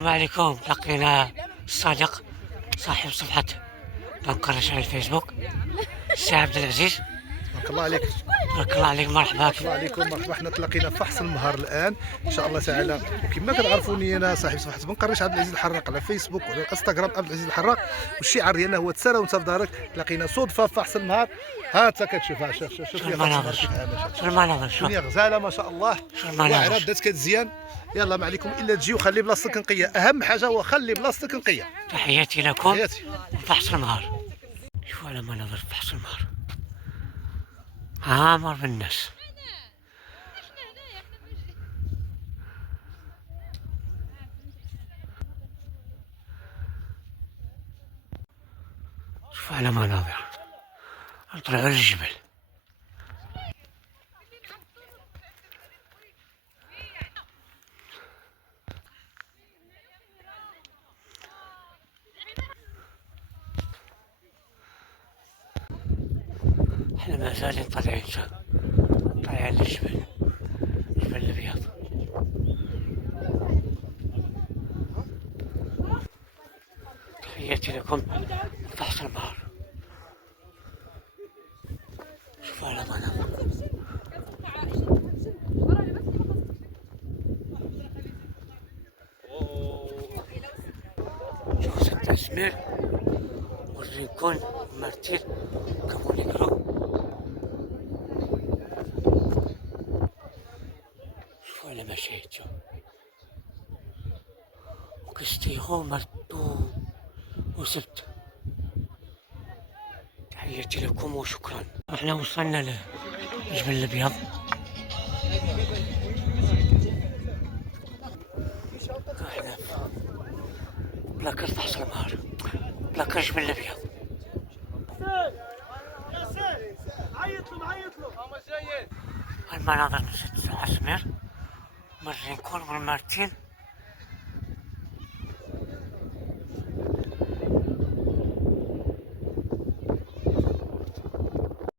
السلام عليكم. لقينا الصادق صاحب صفحة بنقرش على الفيسبوك، السي عبد العزيز. بارك الله عليك. بارك الله عليك، مرحبا. بارك الله عليكم، مرحبا. حنا تلاقينا في فحص النهار الان ان شاء الله تعالى، وكما كتعرفوني انا صاحب صفحه بنقرش عبد العزيز الحراق على فيسبوك وعلى الانستغرام عبد العزيز الحراق، والشعار ديالنا هو تسالى وانت في دارك. تلاقينا صدفه في فحص النهار. ها انت كتشوفها، شوف شو المناظر، شو المناظر، شو الدنيا غزاله ما شاء الله، المناظر. واعره بدات كتزيان. يلا ما عليكم الا تجيو، خلي بلاصتك نقيه، اهم حاجه هو خلي بلاصتك نقيه. تحياتي لكم. حياتي. فحص النهار، شوفوا على مناظر فحص النهار، عامر بالناس. شوفوا على مناظر، طلعوا للجبل. احنا ما زالين طالعين للجبل، الجبل الابيض. تحياتي لكم من فحص النهار. شوفوا على مناظر، شوفوا ست اسمير والريكون ومارتين كابونيكرو. شوفوا على مشاهدتو وكستيغو مرتو وسبت. تحياتي لكم وشكرا. احنا وصلنا للجبل الابيض. احنا في بلاكر فحص النهار، بلاكر الجبل الابيض. المناظر من ست اسمير من الريكون والمارتين